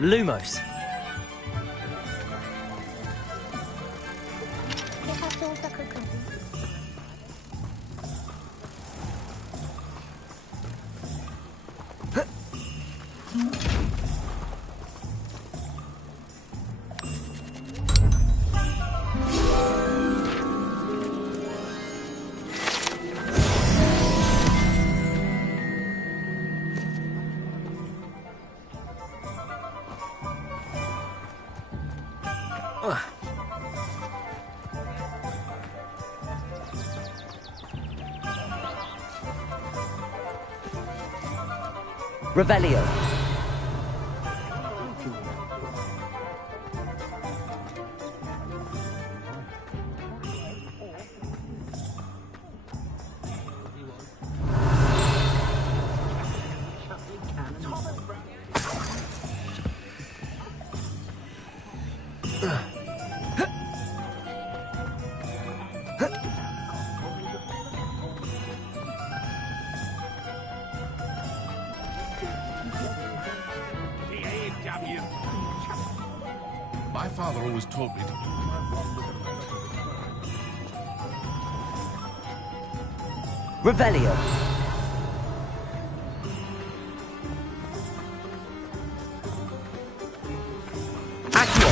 Lumos. Revelio. My father always taught me to... Revelio. Accio.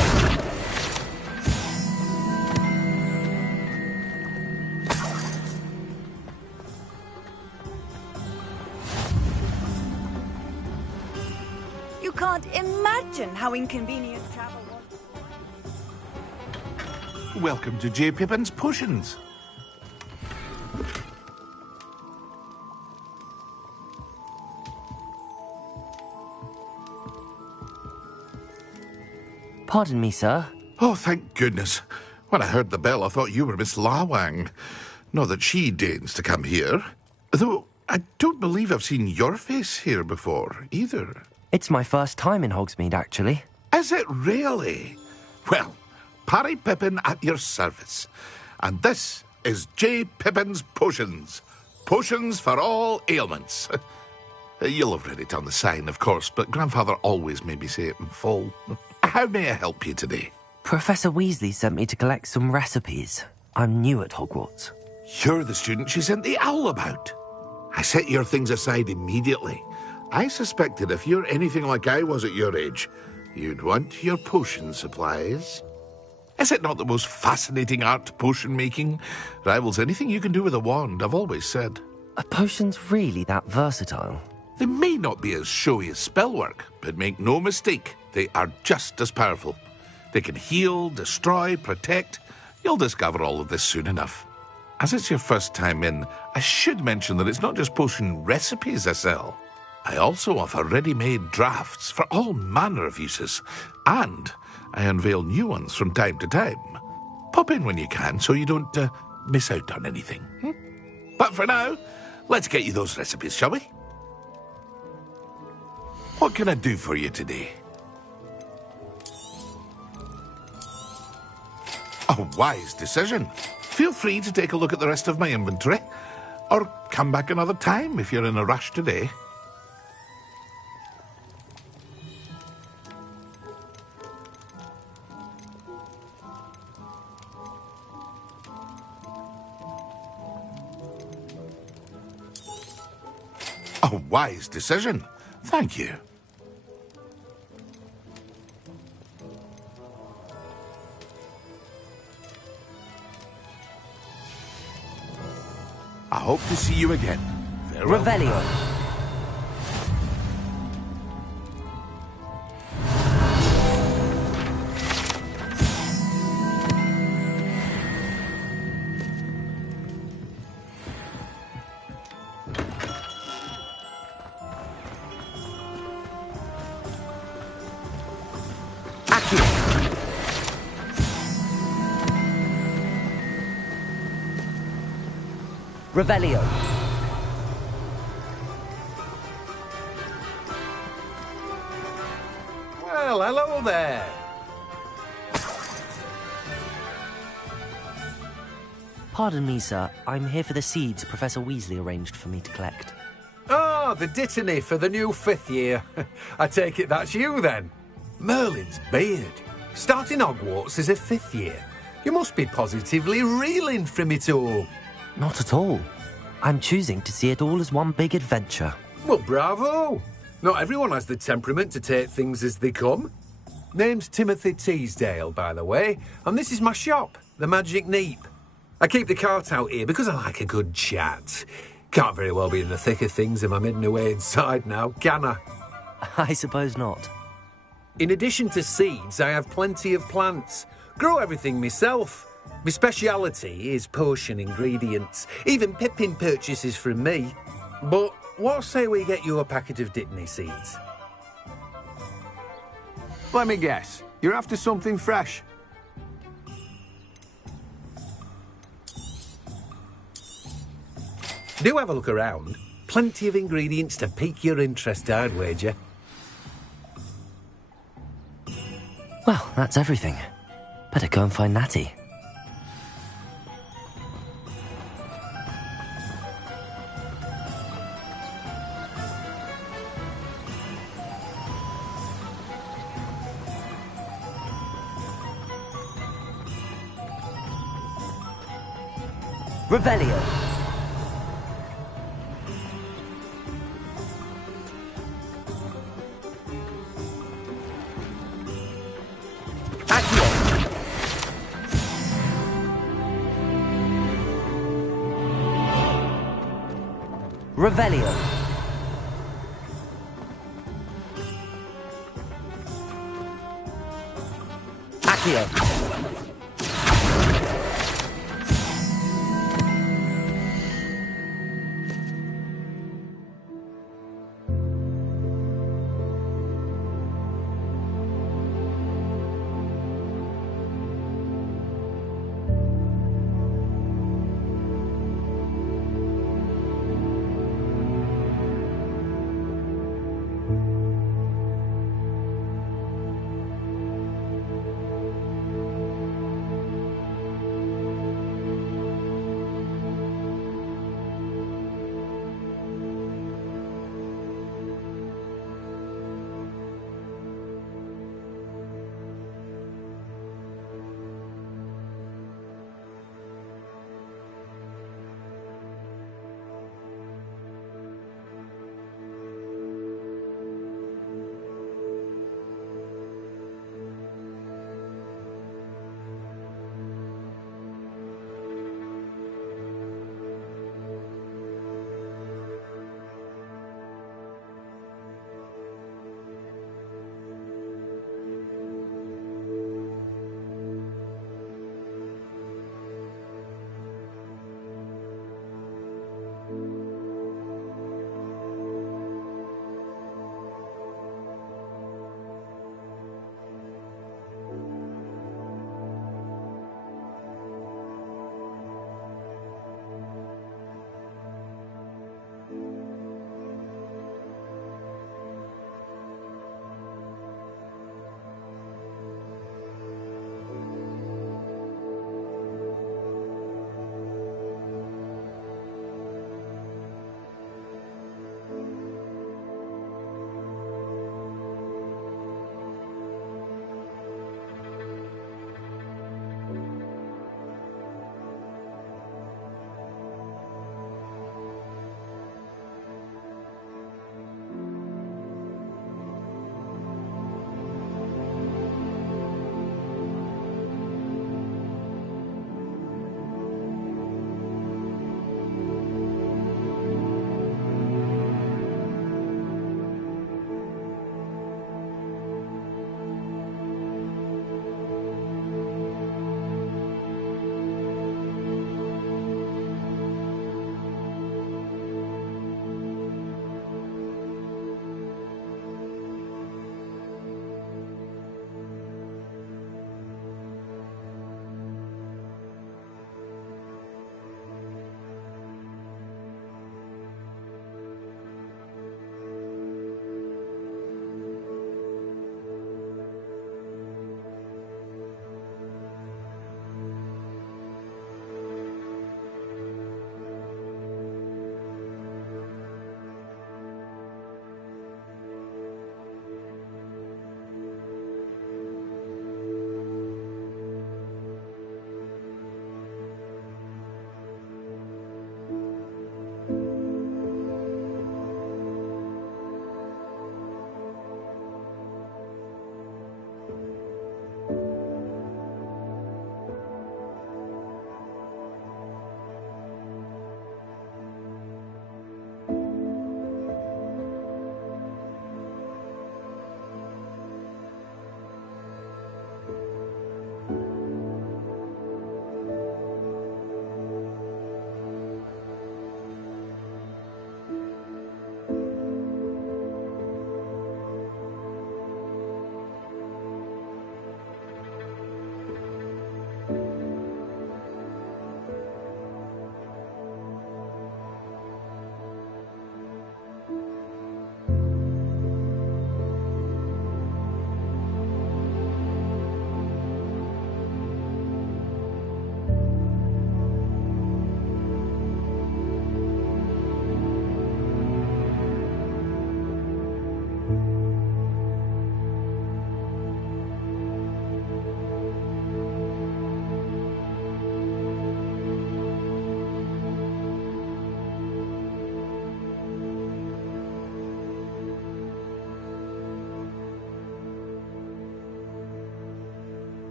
You can't imagine how inconvenient travel was. Welcome to J. Pippin's Potions. Pardon me, sir. Oh, thank goodness. When I heard the bell, I thought you were Miss Lawang. Not that she deigns to come here. Though I don't believe I've seen your face here before, either. It's my first time in Hogsmeade, actually. Is it really? Well, Parry Pippin at your service. And this is J. Pippin's Potions. Potions for all ailments. You'll have read it on the sign, of course, but Grandfather always made me say it in full. How may I help you today? Professor Weasley sent me to collect some recipes. I'm new at Hogwarts. You're the student she sent the owl about. I set your things aside immediately. I suspected if you're anything like I was at your age, you'd want your potion supplies. Is it not the most fascinating art, potion making? Rivals anything you can do with a wand, I've always said. Are potions really that versatile? They may not be as showy as spellwork, but make no mistake, they are just as powerful. They can heal, destroy, protect. You'll discover all of this soon enough. As it's your first time in, I should mention that it's not just potion recipes I sell. I also offer ready-made drafts for all manner of uses, and I unveil new ones from time to time. Pop in when you can so you don't miss out on anything. But for now, let's get you those recipes, shall we? What can I do for you today? A wise decision. Feel free to take a look at the rest of my inventory, or come back another time if you're in a rush today. A wise decision. Thank you. I hope to see you again. Farewell. Revelio. Revelio. Well, hello there. Pardon me, sir. I'm here for the seeds Professor Weasley arranged for me to collect. Oh, the dittany for the new 5th year. I take it that's you, then? Merlin's beard. Starting Hogwarts as a 5th year. You must be positively reeling from it all. Not at all. I'm choosing to see it all as one big adventure. Well, bravo. Not everyone has the temperament to take things as they come. Name's Timothy Teasdale, by the way, and this is my shop, the Magic Neep. I keep the cart out here because I like a good chat. Can't very well be in the thick of things if I'm hidden away inside now, can I? I suppose not. In addition to seeds, I have plenty of plants. Grow everything myself. My speciality is potion ingredients. Even Pippin purchases from me. But what say we get you a packet of Dittany seeds? Let me guess. You're after something fresh. Do have a look around. Plenty of ingredients to pique your interest, I'd wager. Well, that's everything. Better go and find Natty. Revelio. Revelio. Accio.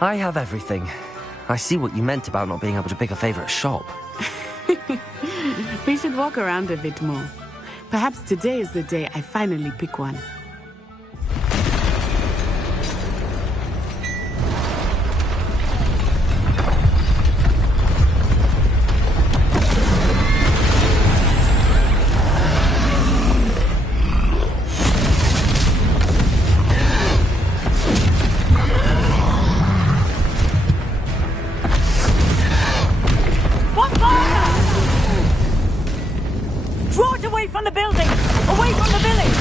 I have everything. I see what you meant about not being able to pick a favorite shop. We should walk around a bit more. Perhaps today is the day I finally pick one. From the building! Away from the village!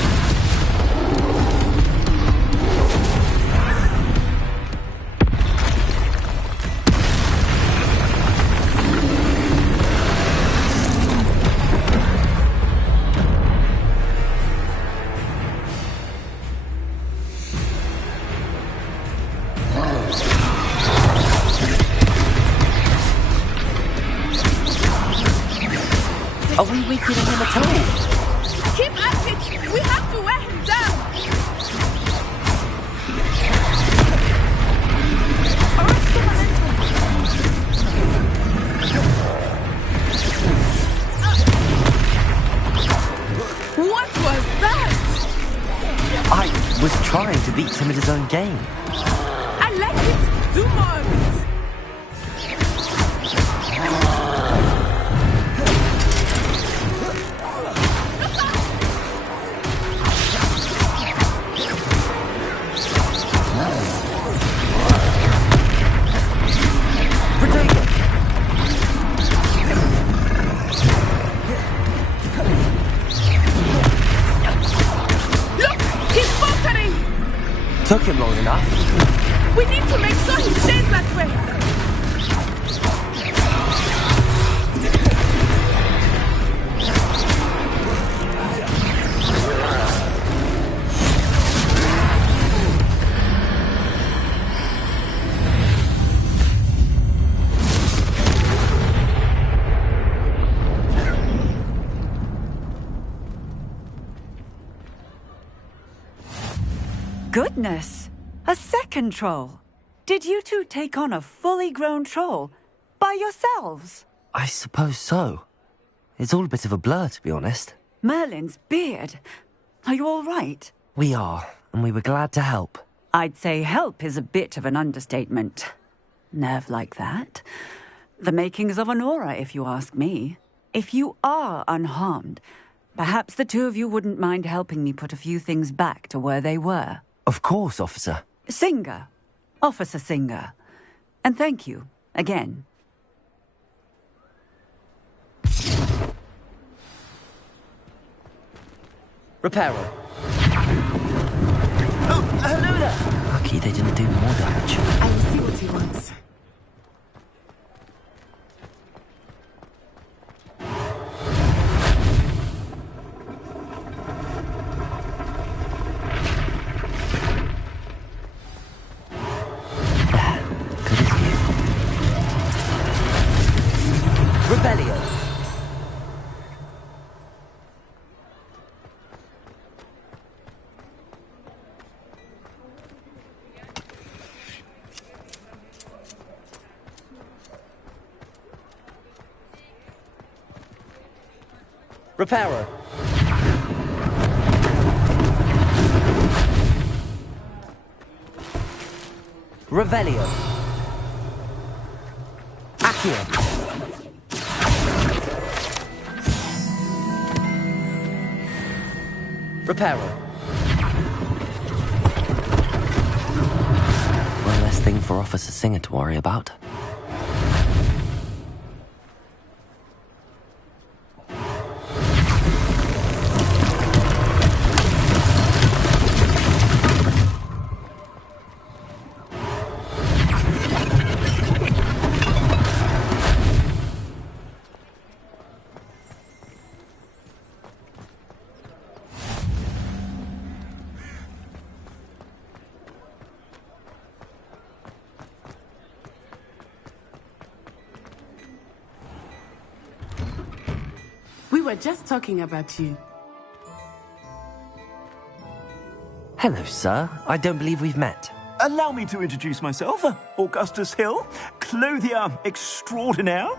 Are we weakening him at all? Keep at it! We have to wear him down! What was that? I was trying to beat him at his own game. I like it! Do more of it! Took him long enough. We need to make sure he stays that way. Goodness! A second troll! Did you two take on a fully grown troll by yourselves? I suppose so. It's all a bit of a blur, to be honest. Merlin's beard. Are you all right? We are, and we were glad to help. I'd say help is a bit of an understatement. Nerve like that. The makings of an aura, if you ask me. If you are unharmed, perhaps the two of you wouldn't mind helping me put a few things back to where they were. Of course, officer. Singer. Officer Singer. And thank you, again. Repairer. Oh, hello there! Lucky they didn't do more damage. I will see what he wants. Rebellion. Repairer. Revelio. Accio. Repairer. One less thing for Officer Singer to worry about. We were just talking about you. Hello, sir. I don't believe we've met. Allow me to introduce myself, Augustus Hill, clothier extraordinaire.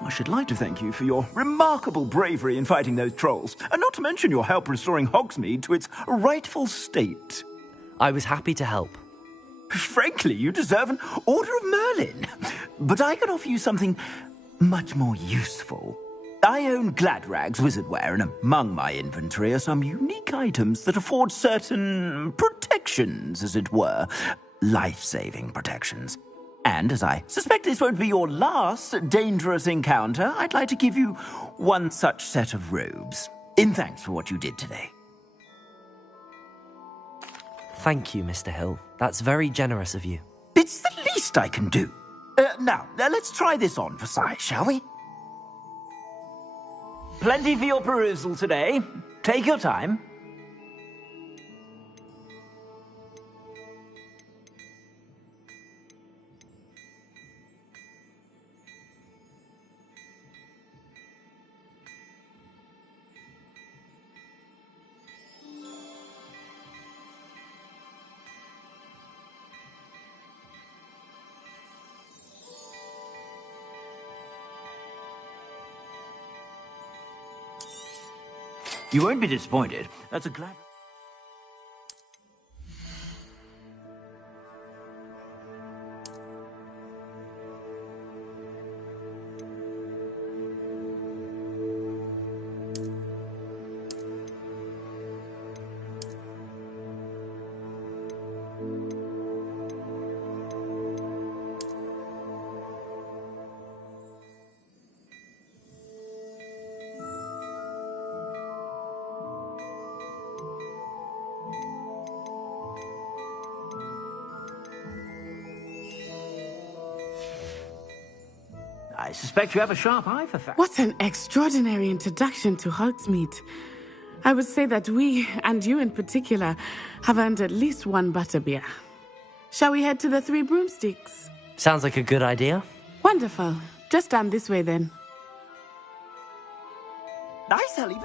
I should like to thank you for your remarkable bravery in fighting those trolls, and not to mention your help restoring Hogsmeade to its rightful state. I was happy to help. Frankly, you deserve an Order of Merlin. But I can offer you something much more useful. I own Gladrag's wizardware, and among my inventory are some unique items that afford certain protections, as it were. Life-saving protections. And as I suspect this won't be your last dangerous encounter, I'd like to give you one such set of robes, in thanks for what you did today. Thank you, Mr. Hill. That's very generous of you. It's the least I can do. Now, let's try this on for size, shall we? Plenty for your perusal today. Take your time. You won't be disappointed. That's a glad... I suspect you have a sharp eye for facts. What an extraordinary introduction to Hogsmeade. I would say that we, and you in particular, have earned at least one butterbeer. Shall we head to the Three Broomsticks? Sounds like a good idea. Wonderful. Just down this way then. Nice, I'll even...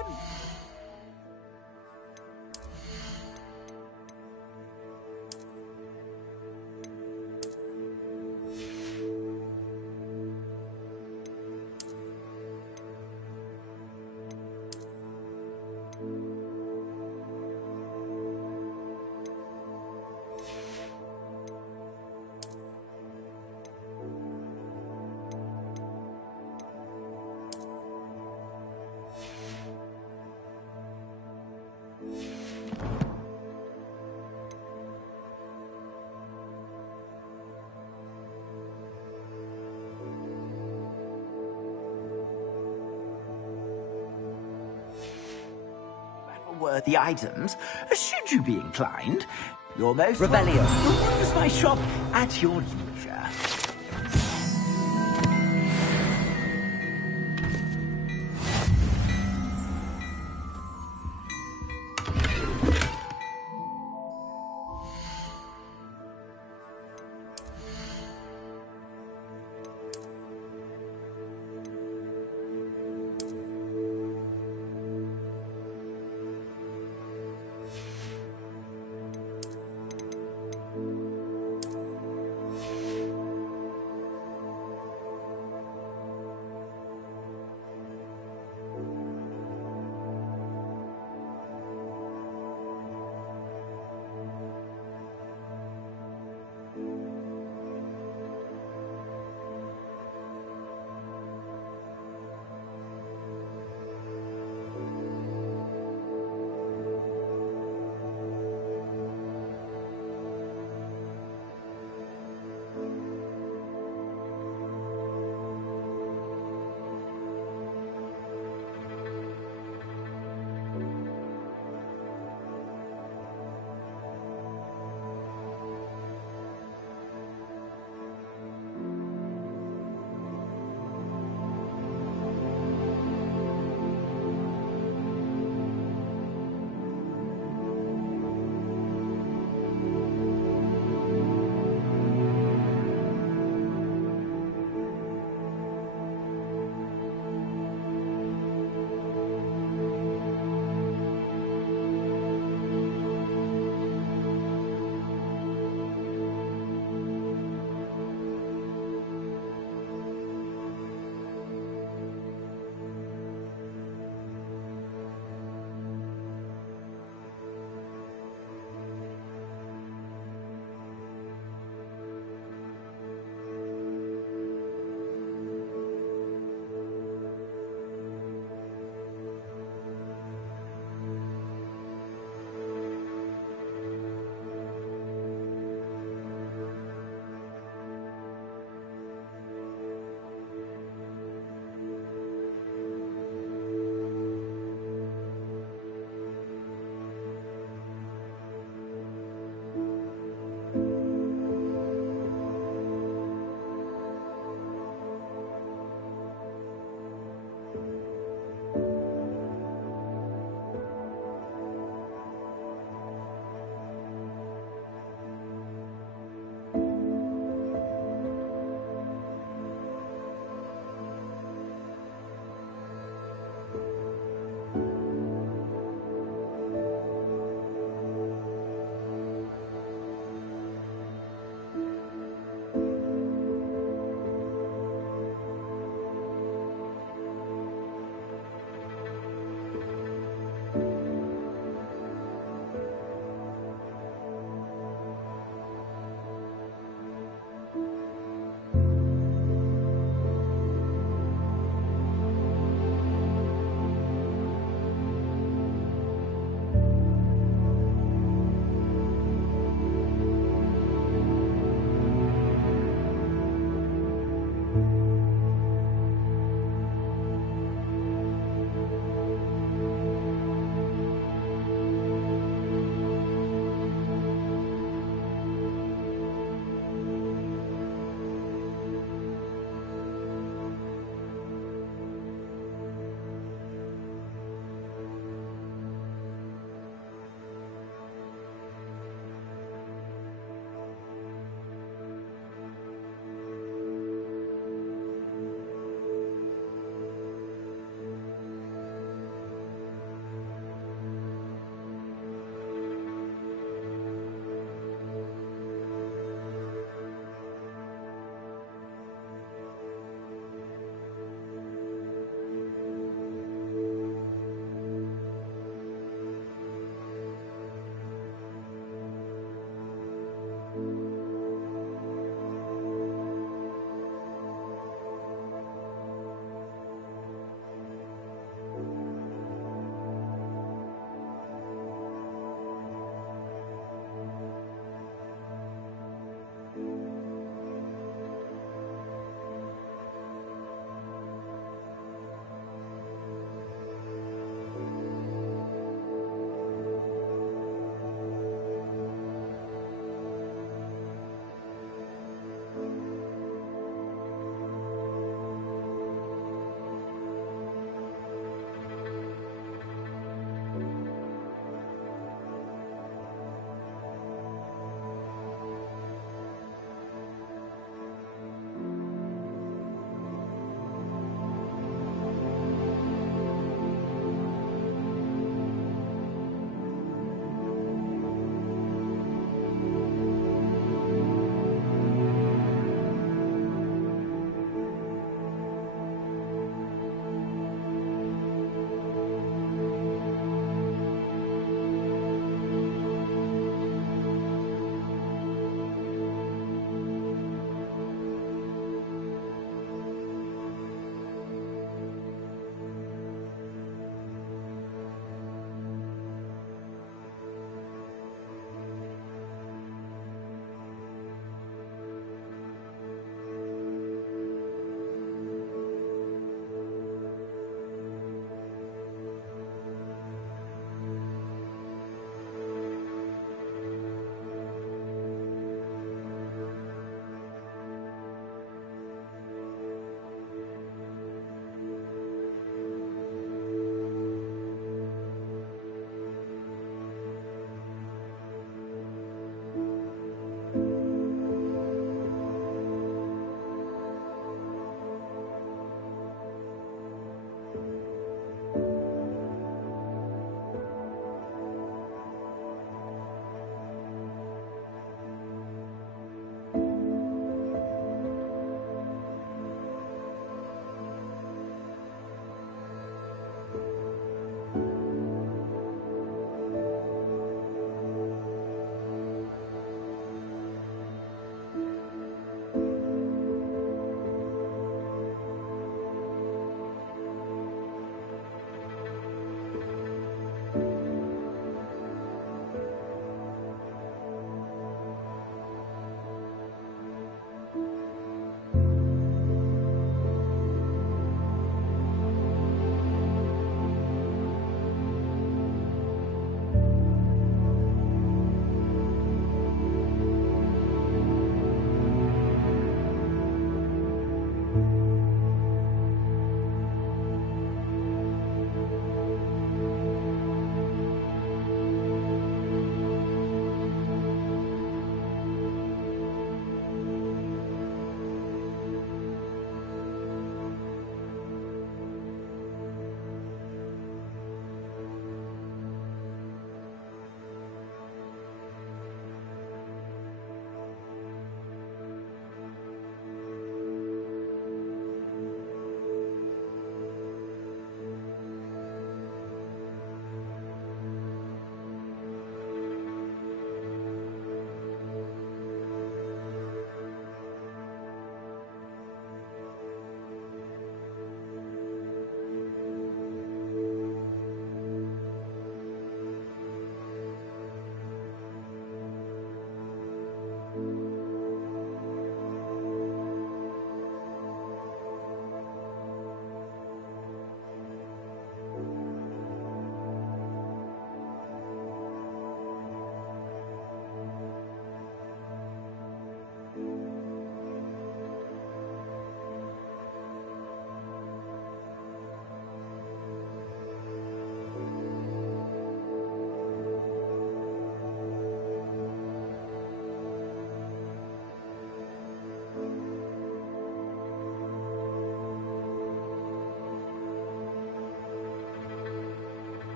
worthy items, should you be inclined. You're most Revelio. welcome to use my shop at your leisure.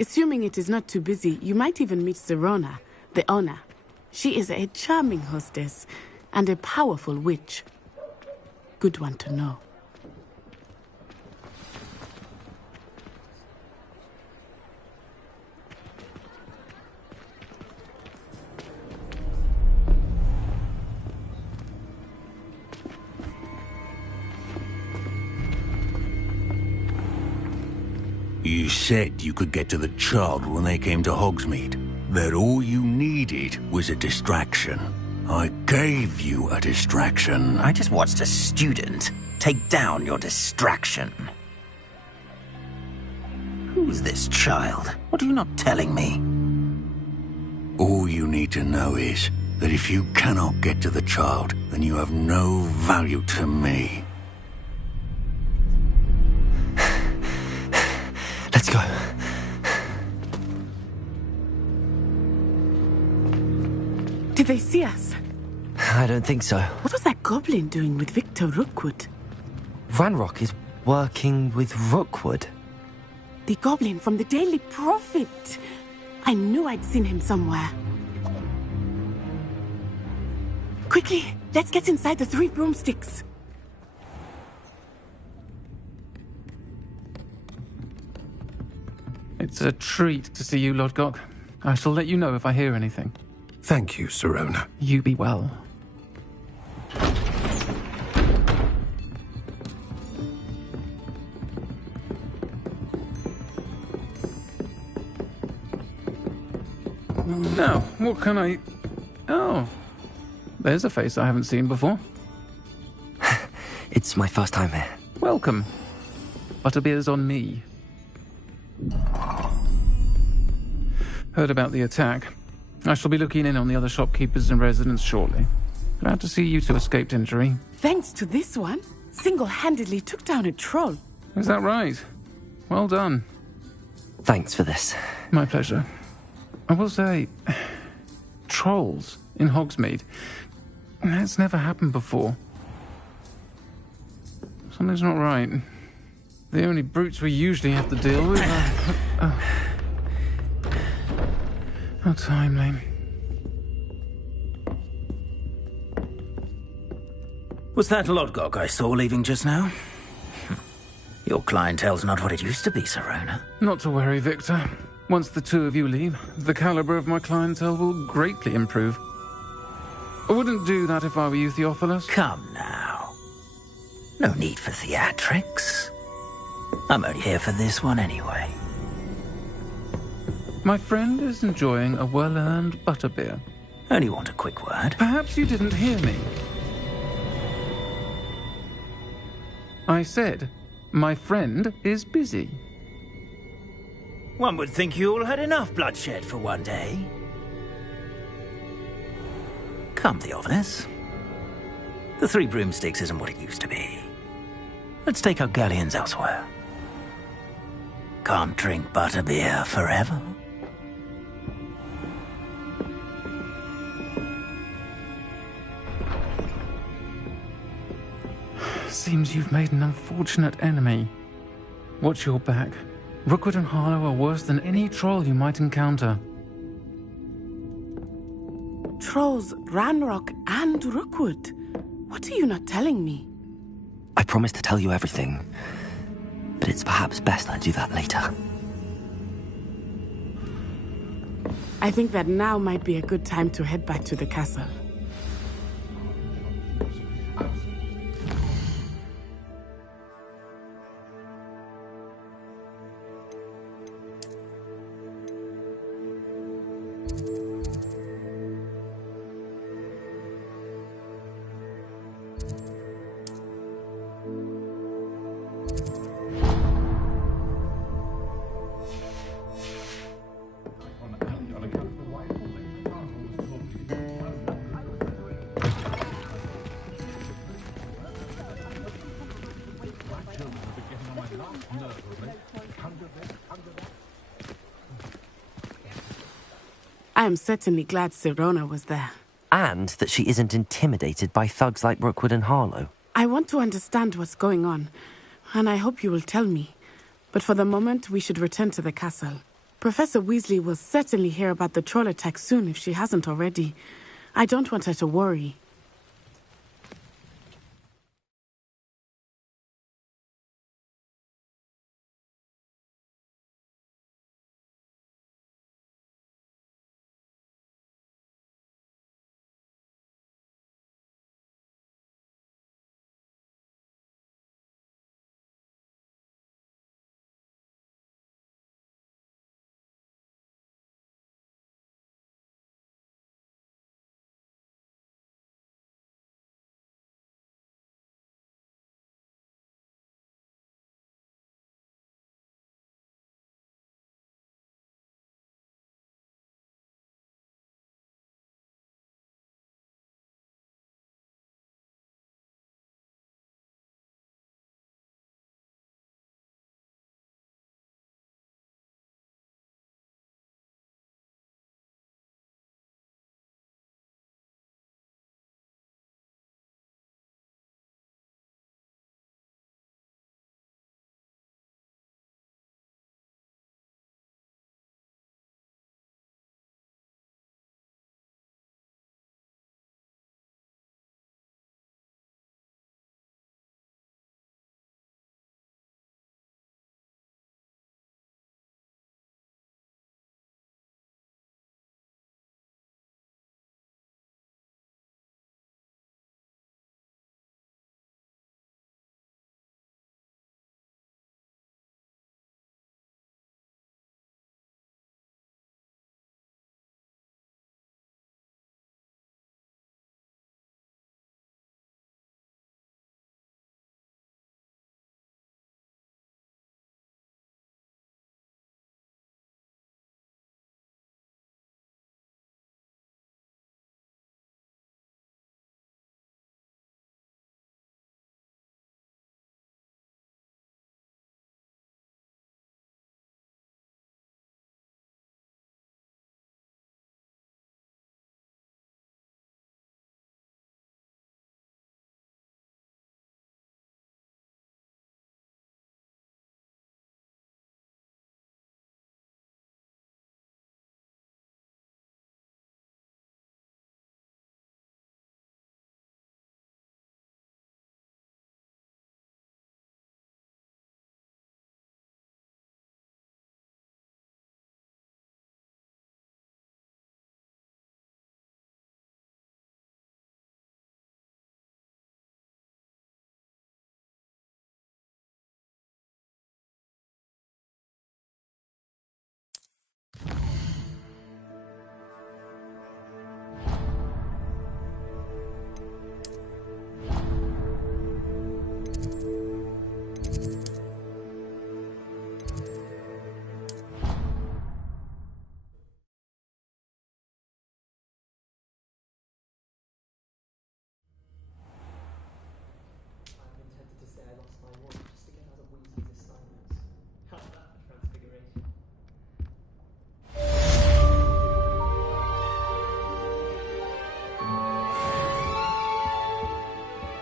Assuming it is not too busy, you might even meet Sirona, the owner. She is a charming hostess and a powerful witch. Good one to know. You said you could get to the child when they came to Hogsmeade. That all you needed was a distraction. I gave you a distraction. I just watched a student take down your distraction. Who's this child? What are you not telling me? All you need to know is that if you cannot get to the child, then you have no value to me. Let's go. Did they see us? I don't think so. What was that goblin doing with Victor Rookwood? Ranrock is working with Rookwood. The goblin from the Daily Prophet. I knew I'd seen him somewhere. Quickly, let's get inside the 3 broomsticks. It's a treat to see you, Lodgok. I shall let you know if I hear anything. Thank you, Sirona. You be well. Now, what can I... Oh, there's a face I haven't seen before. It's my first time here. Welcome. Butterbeer's on me. Heard about the attack. I shall be looking in on the other shopkeepers and residents shortly. Glad to see you two escaped injury. Thanks to this one, single-handedly took down a troll. Is that right? Well done. Thanks for this. My pleasure. I will say, trolls in Hogsmeade. That's never happened before. Something's not right. The only brutes we usually have to deal with are... How timely. Was that Lodgok I saw leaving just now? Your clientele's not what it used to be, Sirona. Not to worry, Victor. Once the two of you leave, the caliber of my clientele will greatly improve. I wouldn't do that if I were you, Theophilus. Come now. No need for theatrics. I'm only here for this one anyway. My friend is enjoying a well-earned butterbeer. Only want a quick word. Perhaps you didn't hear me. I said, my friend is busy. One would think you all had enough bloodshed for one day. Come, Theophilus. The 3 broomsticks isn't what it used to be. Let's take our galleons elsewhere. Can't drink butterbeer forever. Seems you've made an unfortunate enemy. Watch your back. Rookwood and Harlow are worse than any troll you might encounter. Trolls, Ranrock, and Rookwood. What are you not telling me? I promised to tell you everything, but it's perhaps best I do that later. I think that now might be a good time to head back to the castle. I am certainly glad Sirona was there. And that she isn't intimidated by thugs like Rookwood and Harlow. I want to understand what's going on, and I hope you will tell me. But for the moment, we should return to the castle. Professor Weasley will certainly hear about the troll attack soon if she hasn't already. I don't want her to worry.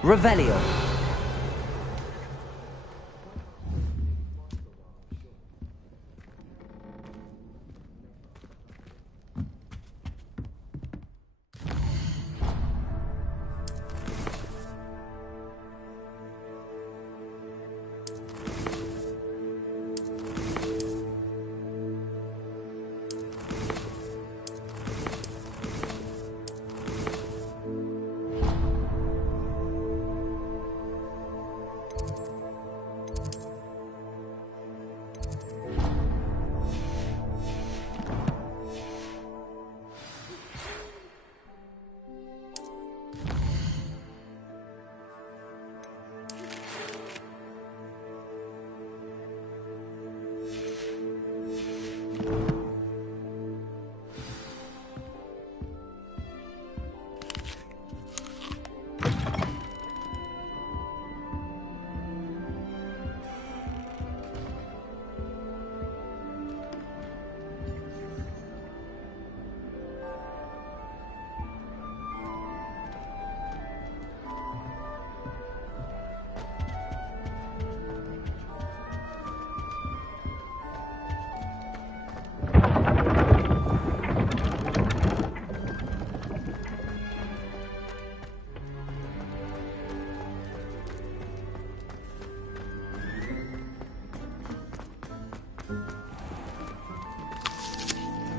Revelio.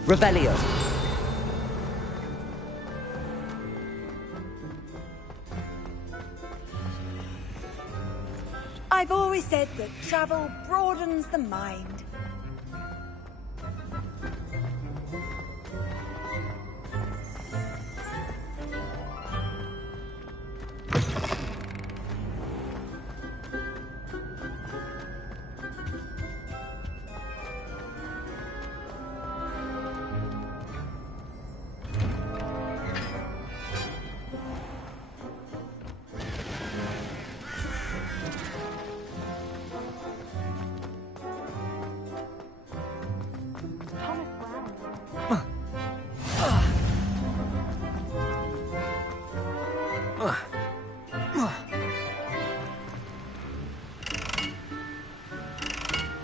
Revelio. I've always said that travel broadens the mind.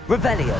Revelio.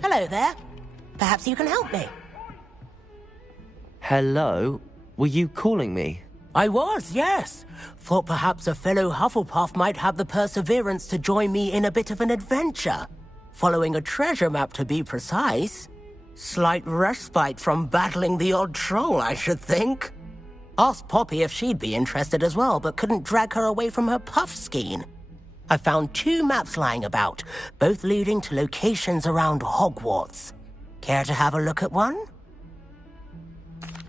Hello there. Perhaps you can help me. Hello? Were you calling me? I was, yes. Thought perhaps a fellow Hufflepuff might have the perseverance to join me in a bit of an adventure. Following a treasure map, to be precise. Slight respite from battling the odd troll, I should think. Asked Poppy if she'd be interested as well, but couldn't drag her away from her puff skein. I found 2 maps lying about, both leading to locations around Hogwarts. Care to have a look at one?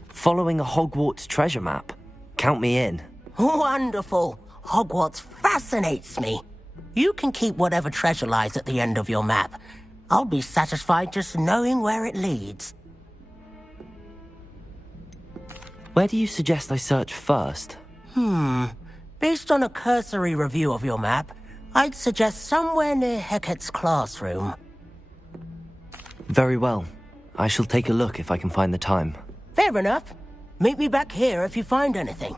Following a Hogwarts treasure map. Count me in. Wonderful. Hogwarts fascinates me. You can keep whatever treasure lies at the end of your map. I'll be satisfied just knowing where it leads. Where do you suggest I search first? Based on a cursory review of your map, I'd suggest somewhere near Hecat's classroom. Very well. I shall take a look if I can find the time. Fair enough. Meet me back here if you find anything.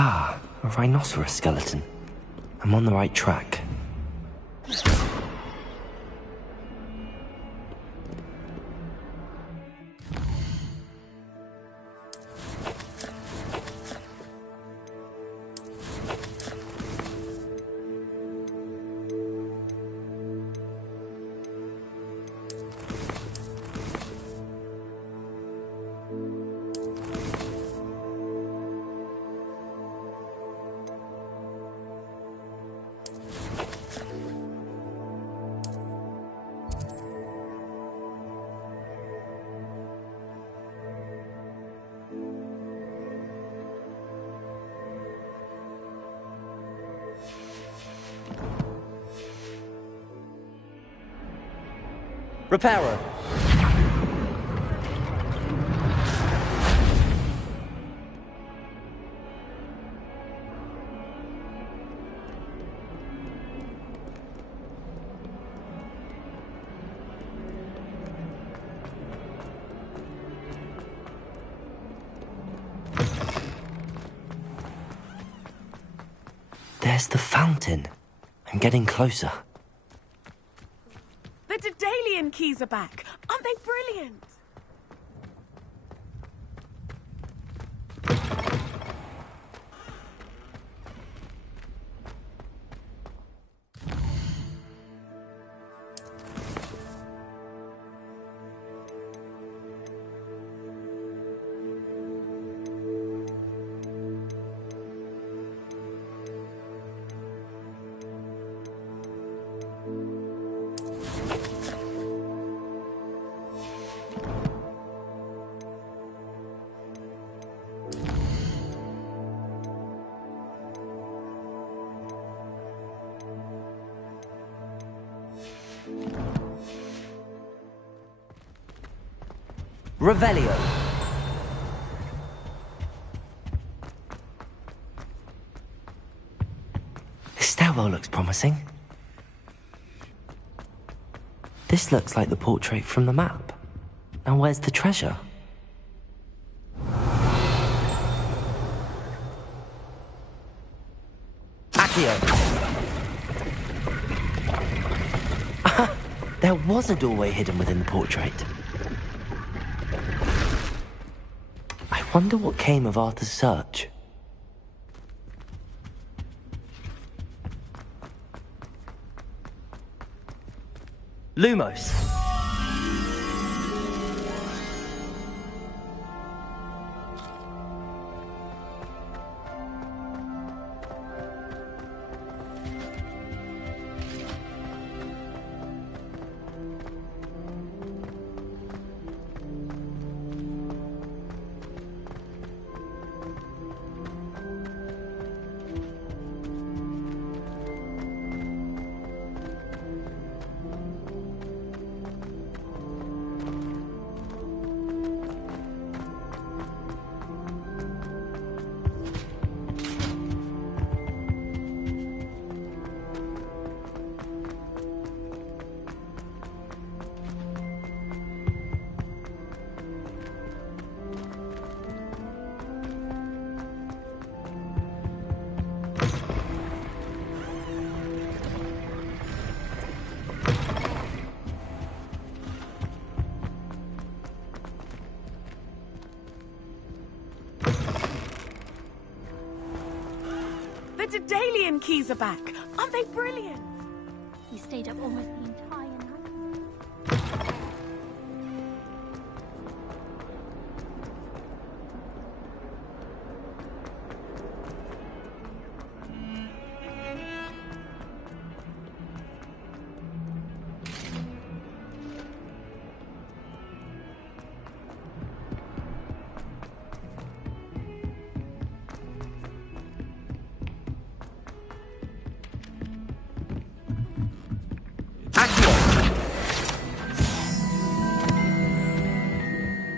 Ah, a rhinoceros skeleton. I'm on the right track. Reparo. There's the fountain. I'm getting closer. The Daedalian keys are back. Aren't they brilliant? Revelio. The stairwell looks promising. This looks like the portrait from the map. Now where's the treasure? Accio. There was a doorway hidden within the portrait. I wonder what came of Arthur's search. Lumos. The Daedalian keys are back. Aren't they brilliant? We stayed up almost the entire night.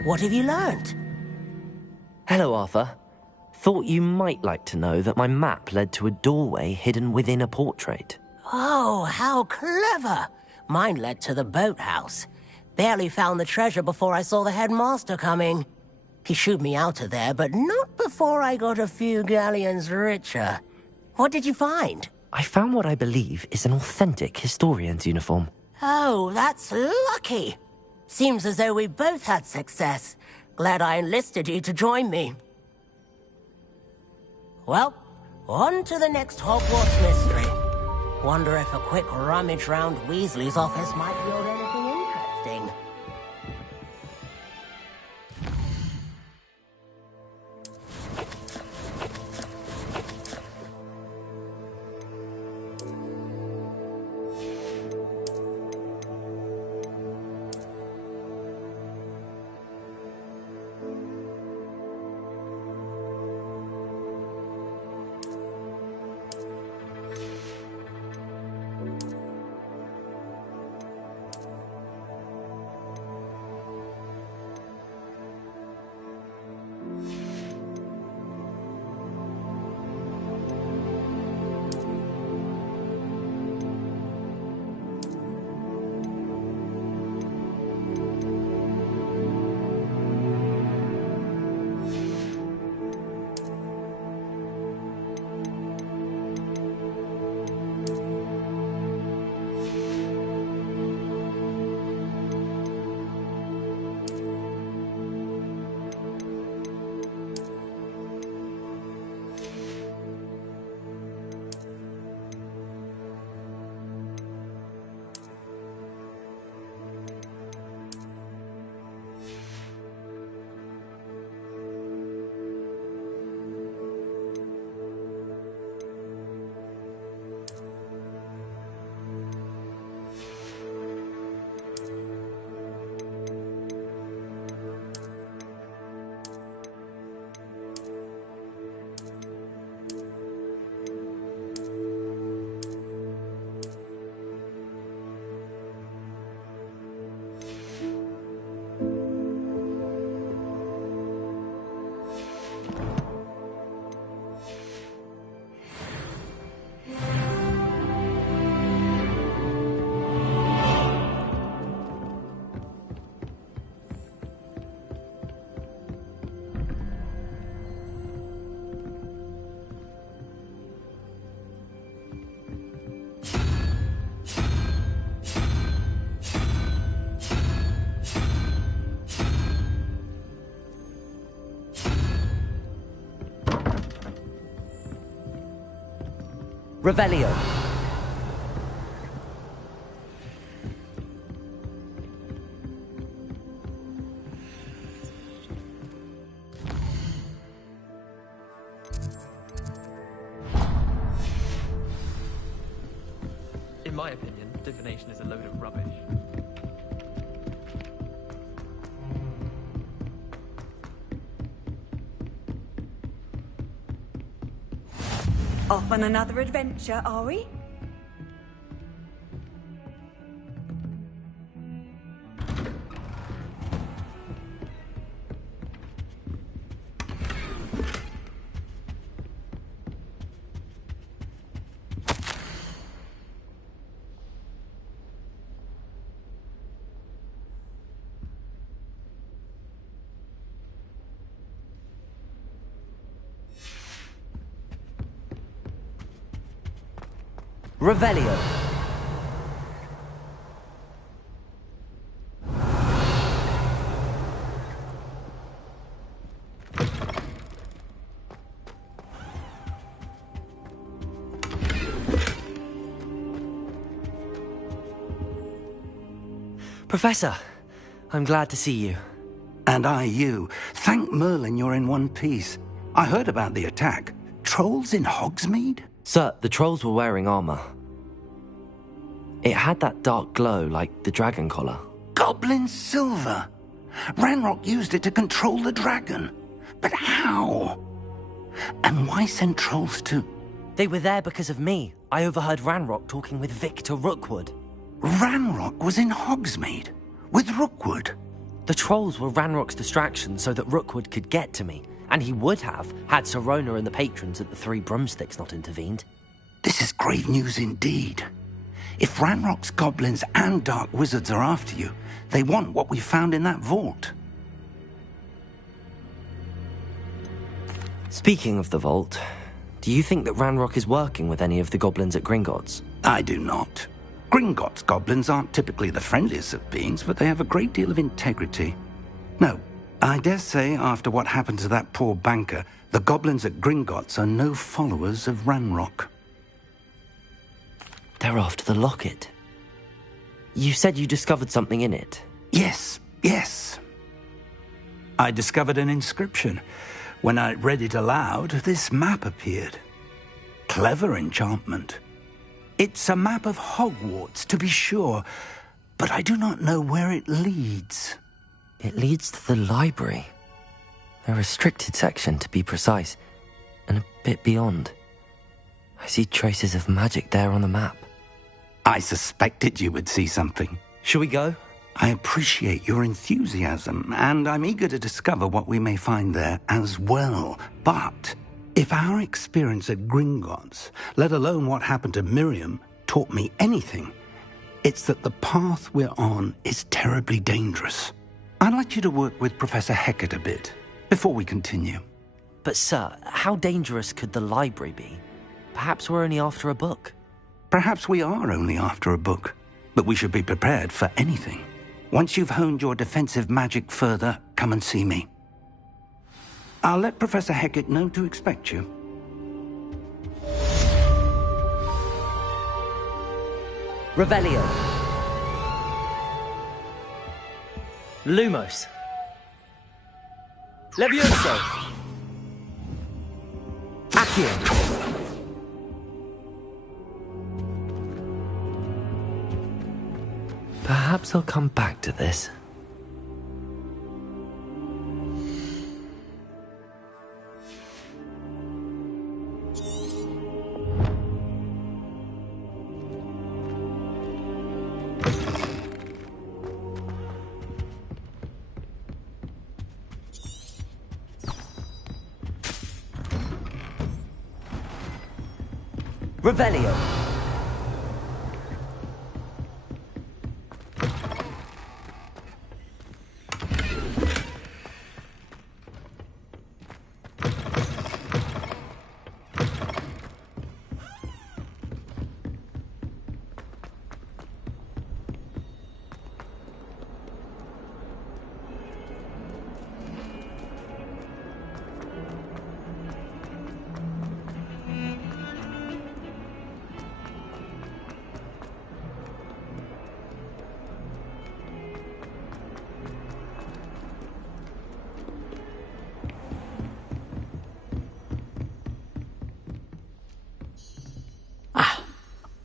What have you learnt? Hello, Arthur. Thought you might like to know that my map led to a doorway hidden within a portrait. Oh, how clever! Mine led to the boathouse. Barely found the treasure before I saw the headmaster coming. He shooed me out of there, but not before I got a few galleons richer. What did you find? I found what I believe is an authentic historian's uniform. Oh, that's lucky. Seems as though we both had success. Glad I enlisted you to join me. Well, on to the next Hogwarts mystery. Wonder if a quick rummage round Weasley's office might yield anything interesting. Revelio. In my opinion, divination is a load of rubbish. Off on another adventure, are we? Revelio. Professor, I'm glad to see you. And I you. Thank Merlin you're in one piece. I heard about the attack. Trolls in Hogsmeade? Sir, the trolls were wearing armor. It had that dark glow like the dragon collar. Goblin silver! Ranrock used it to control the dragon. But how? And why send trolls to... They were there because of me. I overheard Ranrock talking with Victor Rookwood. Ranrock was in Hogsmeade? With Rookwood? The trolls were Ranrock's distraction so that Rookwood could get to me. And he would have, had Sirona and the patrons at the Three Broomsticks not intervened. This is grave news indeed. If Ranrock's goblins and dark wizards are after you, they want what we found in that vault. Speaking of the vault, do you think that Ranrock is working with any of the goblins at Gringotts? I do not. Gringotts goblins aren't typically the friendliest of beings, but they have a great deal of integrity. No, I dare say after what happened to that poor banker, the goblins at Gringotts are no followers of Ranrock. They're after the locket. You said you discovered something in it. Yes. I discovered an inscription. When I read it aloud, this map appeared. Clever enchantment. It's a map of Hogwarts, to be sure, but I do not know where it leads. It leads to the library. A restricted section, to be precise, and a bit beyond. I see traces of magic there on the map. I suspected you would see something. Shall we go? I appreciate your enthusiasm, and I'm eager to discover what we may find there as well. But if our experience at Gringotts, let alone what happened to Miriam, taught me anything, it's that the path we're on is terribly dangerous. I'd like you to work with Professor Hecat a bit before we continue. But sir, how dangerous could the library be? Perhaps we're only after a book. Perhaps we are only after a book, but we should be prepared for anything. Once you've honed your defensive magic further, come and see me. I'll let Professor Hecat know to expect you. Revelio. Lumos. Levioso. Accio. Perhaps I'll come back to this. Revelio.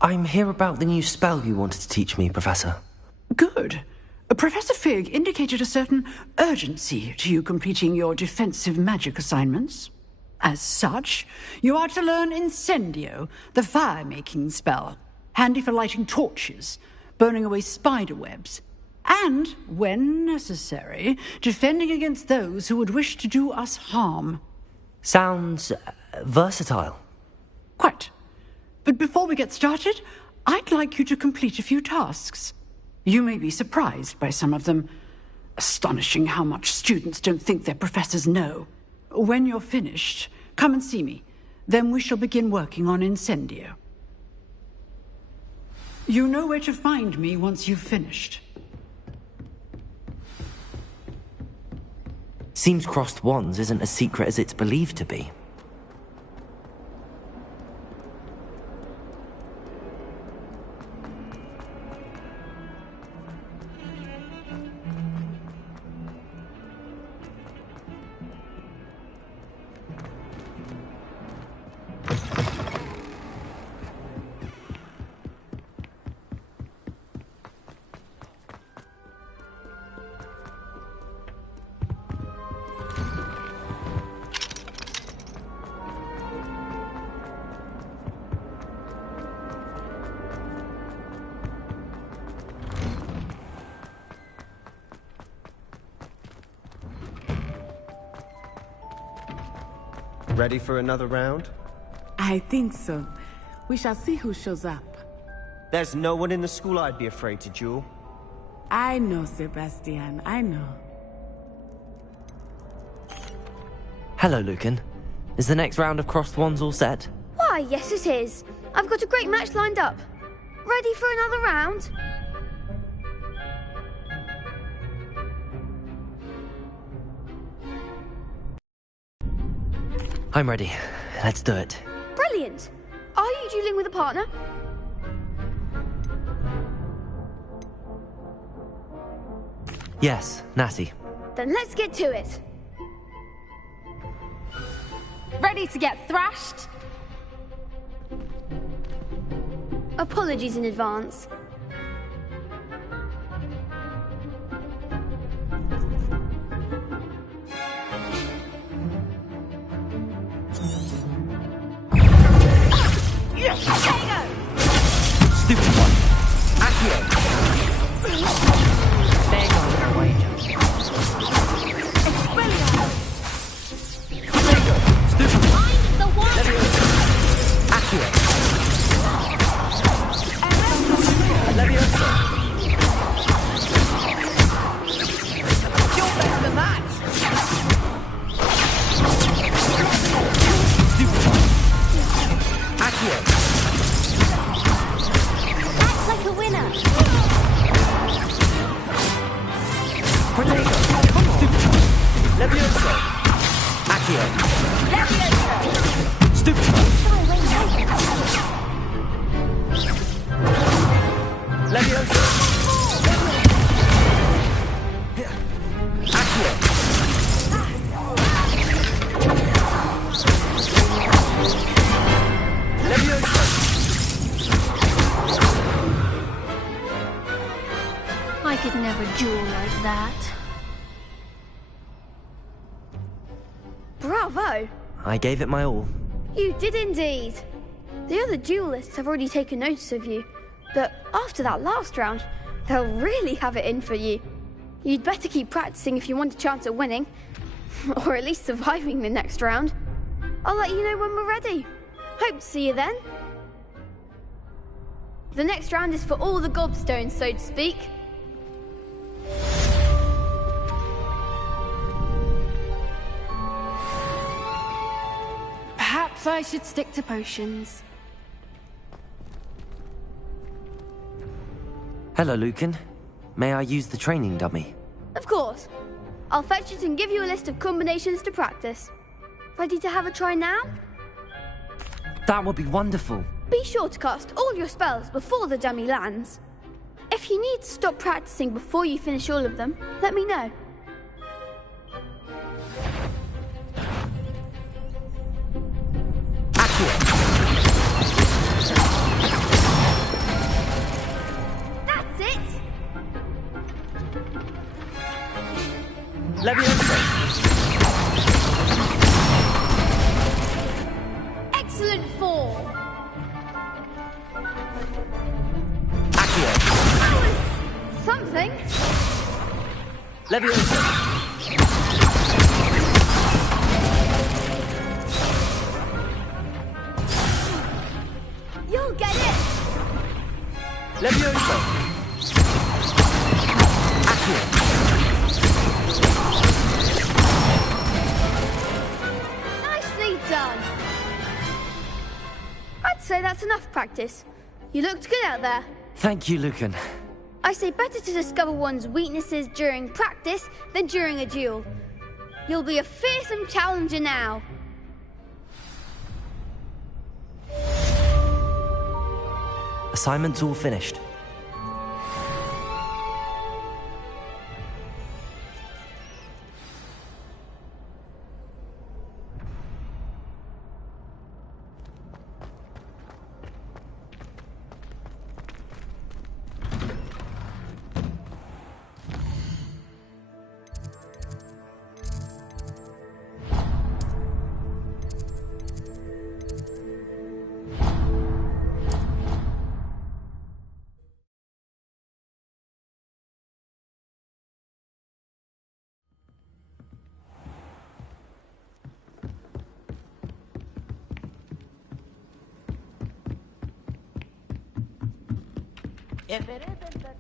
I'm here about the new spell you wanted to teach me, Professor. Good. Professor Fig indicated a certain urgency to you completing your defensive magic assignments. As such, you are to learn Incendio, the fire-making spell, handy for lighting torches, burning away spider webs, and, when necessary, defending against those who would wish to do us harm. Sounds versatile. Quite. But before we get started, I'd like you to complete a few tasks. You may be surprised by some of them. Astonishing how much students don't think their professors know. When you're finished, come and see me. Then we shall begin working on Incendio. You know where to find me once you've finished. Seems crossed wands isn't as secret as it's believed to be. Ready for another round? I think so. We shall see who shows up. There's no one in the school I'd be afraid to duel. I know, Sebastian, I know. Hello, Lucan. Is the next round of crossed wands all set? Why, yes it is. I've got a great match lined up. Ready for another round? I'm ready. Let's do it. Brilliant. Are you dueling with a partner? Yes, Natty. Then let's get to it. Ready to get thrashed? Apologies in advance. Stupid one. Accio. Big on the wager. Stupid one. Find the one. Accio. Leviosa. You're better than that. Stupid one. Accio. Like a winner. Protego. Stupid. Leviosa. Accio. Leviosa. Stupid. Leviosa. Accio. Leviosa. I could never duel like that. Bravo! I gave it my all. You did indeed. The other duelists have already taken notice of you, but after that last round, they'll really have it in for you. You'd better keep practicing if you want a chance at winning, or at least surviving the next round. I'll let you know when we're ready. Hope to see you then. The next round is for all the gobstones, so to speak. Perhaps I should stick to potions. Hello, Lucan. May I use the training dummy? Of course. I'll fetch it and give you a list of combinations to practice. Ready to have a try now? That would be wonderful. Be sure to cast all your spells before the dummy lands. If you need to stop practicing before you finish all of them, let me know. Leviosa! Excellent form. Accio! That was something. Leviosa! You'll get it. Leviosa! Accio! Nicely done. I'd say that's enough practice. You looked good out there. Thank you, Lucan. I say better to discover one's weaknesses during practice than during a duel. You'll be a fearsome challenger now. Assignment's all finished. If it isn't the...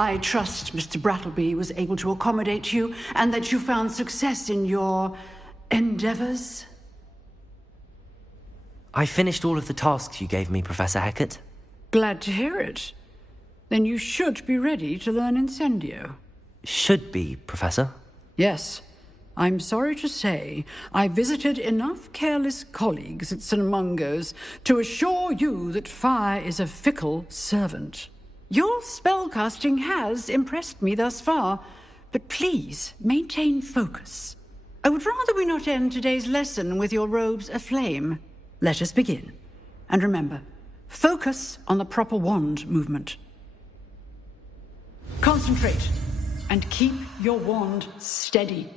I trust Mr. Brattleby was able to accommodate you and that you found success in your endeavors. I finished all of the tasks you gave me, Professor Hecat. Glad to hear it. Then you should be ready to learn Incendio. Should be, Professor. Yes. I'm sorry to say, I visited enough careless colleagues at St. Mungo's to assure you that fire is a fickle servant. Your spellcasting has impressed me thus far, but please maintain focus. I would rather we not end today's lesson with your robes aflame. Let us begin. And remember, focus on the proper wand movement. Concentrate and keep your wand steady.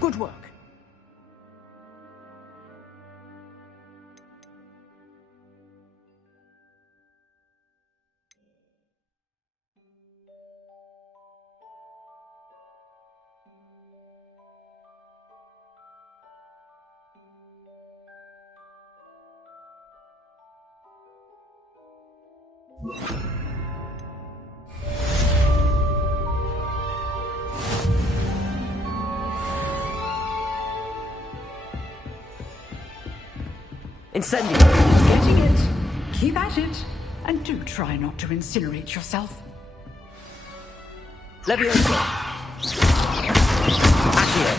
Good work. Incendio! Getting it. Keep at it. And do try not to incinerate yourself. Leviosa! Accio!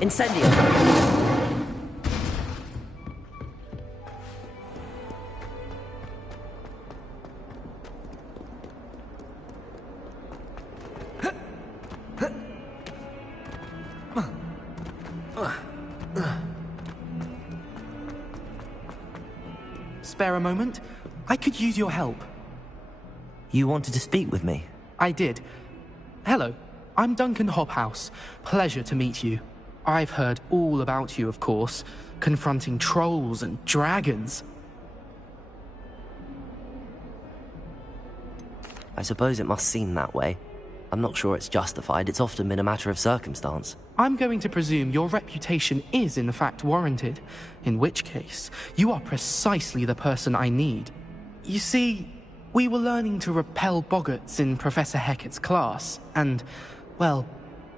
Incendio! Spare a moment? I could use your help. You wanted to speak with me? I did. Hello, I'm Duncan Hobhouse. Pleasure to meet you. I've heard all about you, of course, confronting trolls and dragons. I suppose it must seem that way. I'm not sure it's justified. It's often been a matter of circumstance. I'm going to presume your reputation is in fact warranted, in which case, you are precisely the person I need. You see, we were learning to repel boggarts in Professor Hecat's class, and, well,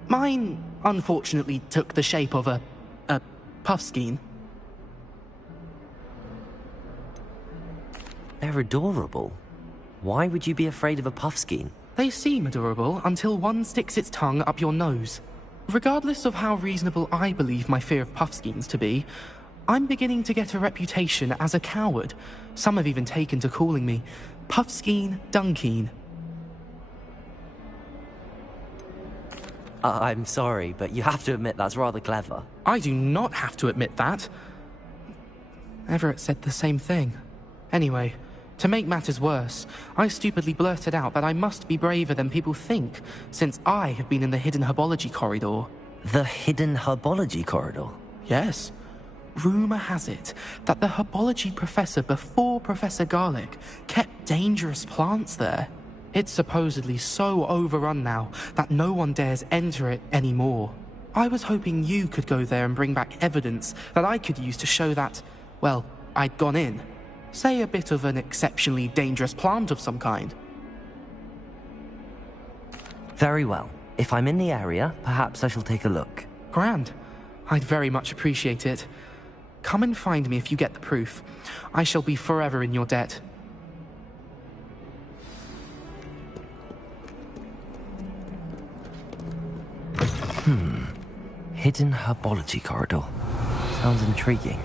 mine unfortunately took the shape of a puffskein. They're adorable. Why would you be afraid of a puffskein? They seem adorable until one sticks its tongue up your nose. Regardless of how reasonable I believe my fear of puffskeins to be, I'm beginning to get a reputation as a coward. Some have even taken to calling me Puffskein Dunkeen. I'm sorry, but you have to admit that's rather clever. I do not have to admit that. Everett said the same thing. Anyway, to make matters worse, I stupidly blurted out that I must be braver than people think, since I have been in the Hidden Herbology Corridor. The Hidden Herbology Corridor? Yes. Rumour has it that the herbology professor before Professor Garlick kept dangerous plants there. It's supposedly so overrun now that no one dares enter it anymore. I was hoping you could go there and bring back evidence that I could use to show that, well, I'd gone in. Say a bit of an exceptionally dangerous plant of some kind. Very well. If I'm in the area, perhaps I shall take a look. Grand. I'd very much appreciate it. Come and find me if you get the proof. I shall be forever in your debt. Hidden Herbology Corridor. Sounds intriguing.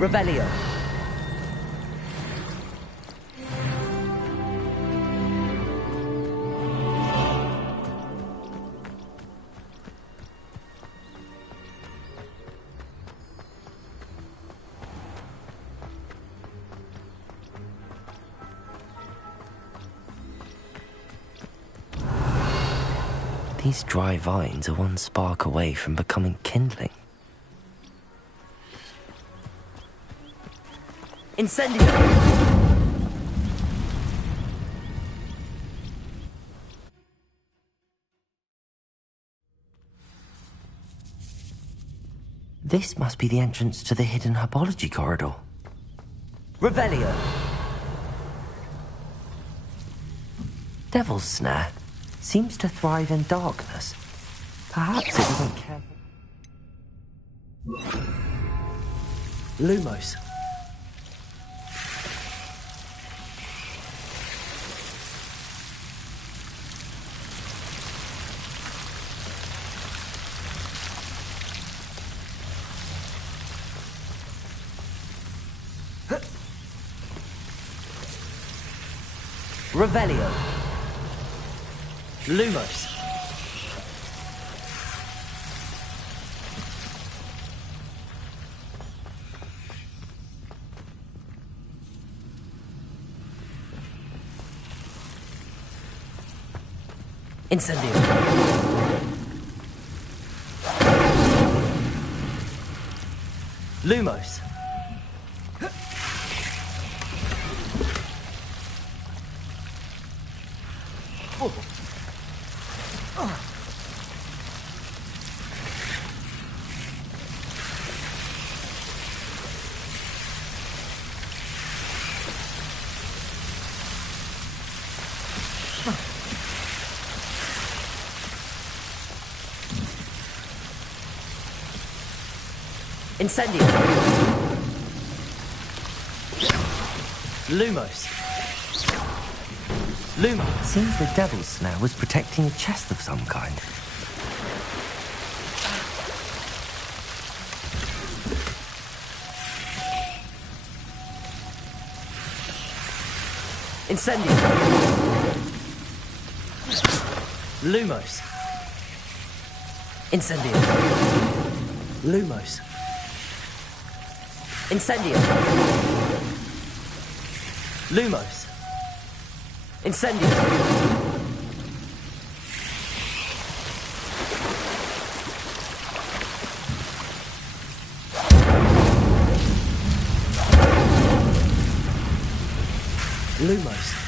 Revelio. These dry vines are one spark away from becoming kindling. Incendio! This must be the entrance to the Hidden Herbology Corridor. Revelio! Devil's Snare seems to thrive in darkness. Perhaps it doesn't care. Lumos. Revelio. Lumos. Incendio. Lumos. Incendio. Lumos. Lumos. Seems the devil's snare was protecting a chest of some kind. Incendio. Lumos. Incendio. Lumos. Incendio. Lumos. Incendio. Lumos.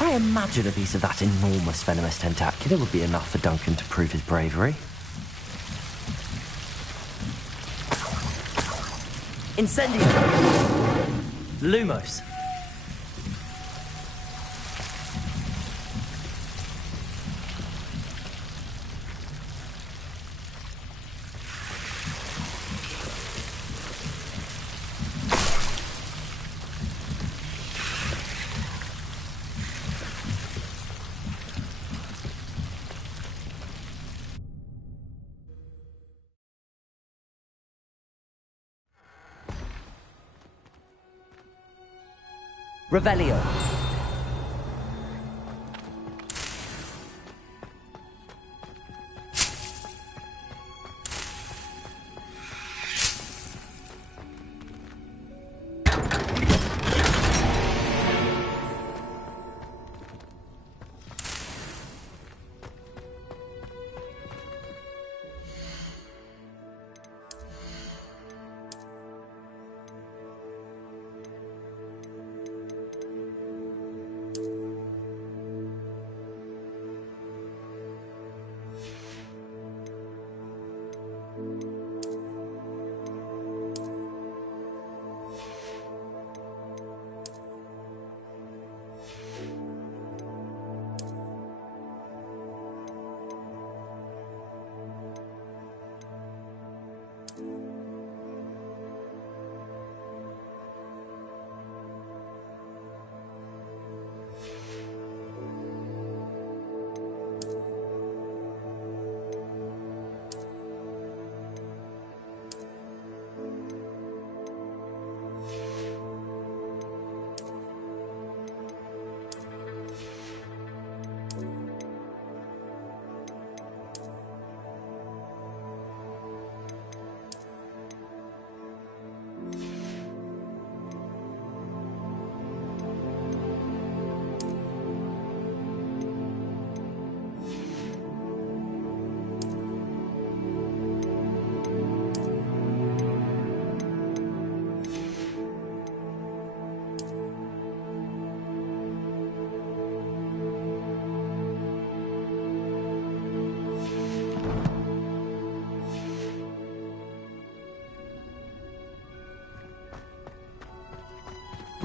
I imagine a piece of that enormous venomous tentacular would be enough for Duncan to prove his bravery. Incendio. Lumos. Revelio.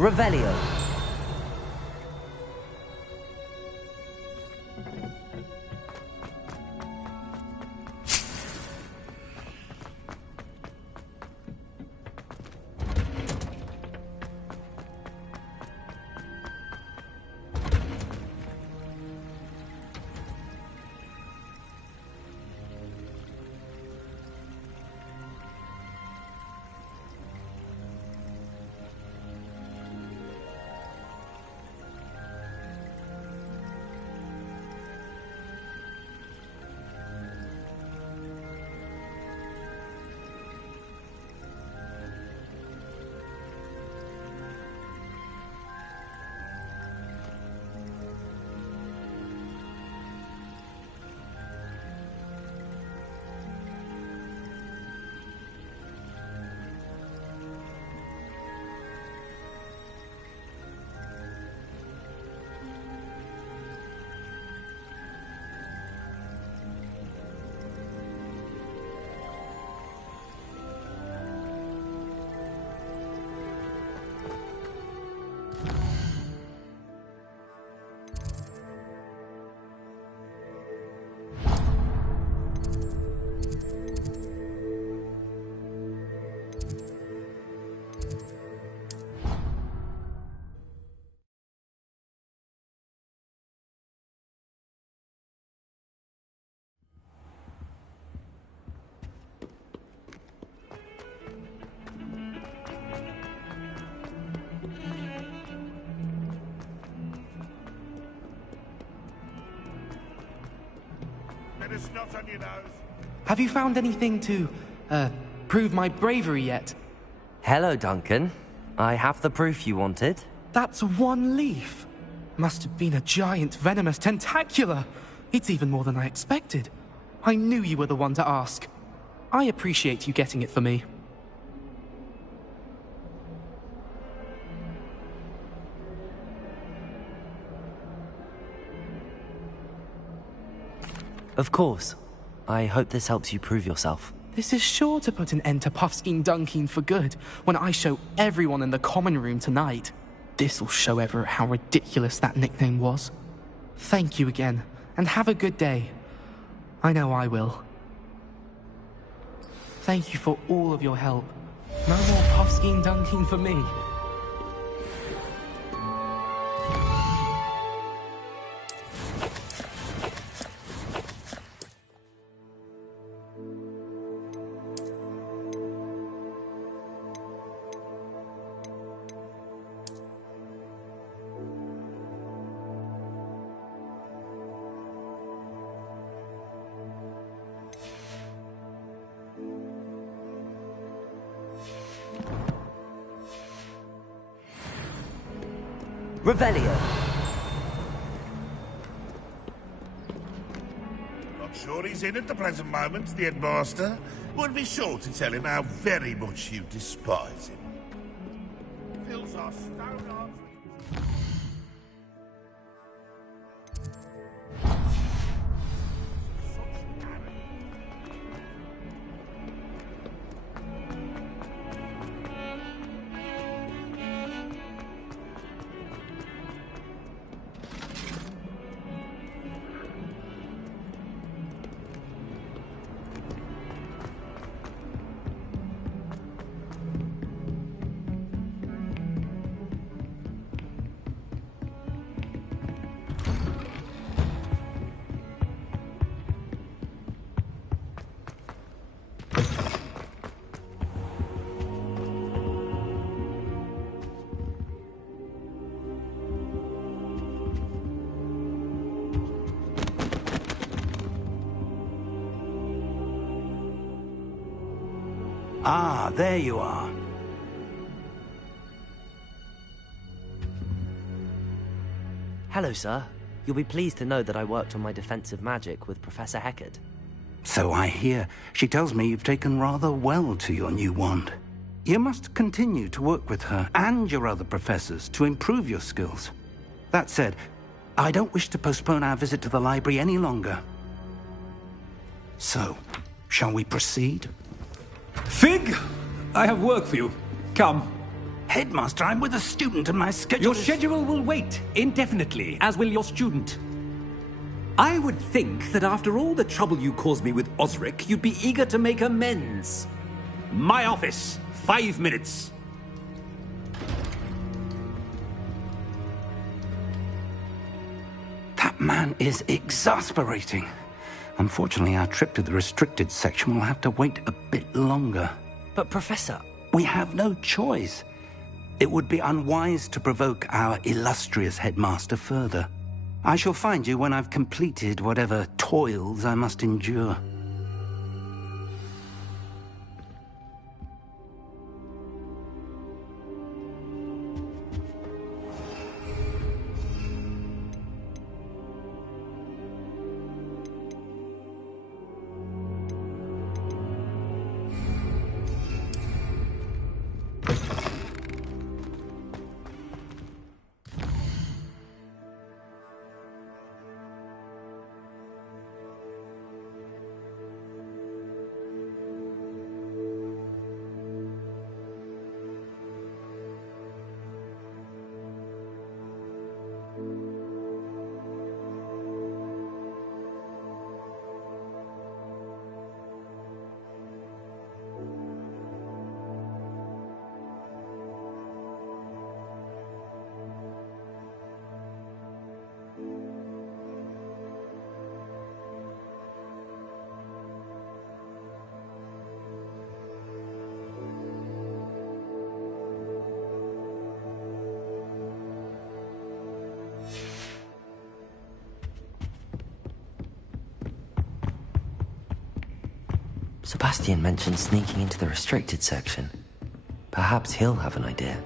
Revelio. bit of snot on your nose. Have you found anything to, prove my bravery yet? Hello, Duncan. I have the proof you wanted. That's one leaf. Must have been a giant venomous tentacula. It's even more than I expected. I knew you were the one to ask. I appreciate you getting it for me. Of course. I hope this helps you prove yourself. This is sure to put an end to Puffskein Dunkeen for good when I show everyone in the common room tonight. This'll show Everett how ridiculous that nickname was. Thank you again, and have a good day. I know I will. Thank you for all of your help. No more Puffskein Dunkeen for me. Revelio. Not sure he's in at the present moment, the headmaster. Would be sure to tell him how very much you despise him. Fills our stone arteries. Ah, there you are. Hello, sir. You'll be pleased to know that I worked on my defensive magic with Professor Heckard. So I hear. She tells me you've taken rather well to your new wand. You must continue to work with her and your other professors to improve your skills. That said, I don't wish to postpone our visit to the library any longer. So, shall we proceed? Fig, I have work for you. Come. Headmaster, I'm with a student and my schedule Your schedule will wait indefinitely, as will your student. I would think that after all the trouble you caused me with Osric, you'd be eager to make amends. My office, 5 minutes. That man is exasperating. Unfortunately, our trip to the restricted section will have to wait a bit longer. But, Professor... We have no choice. It would be unwise to provoke our illustrious headmaster further. I shall find you when I've completed whatever toils I must endure. Sebastian mentioned sneaking into the restricted section. Perhaps he'll have an idea.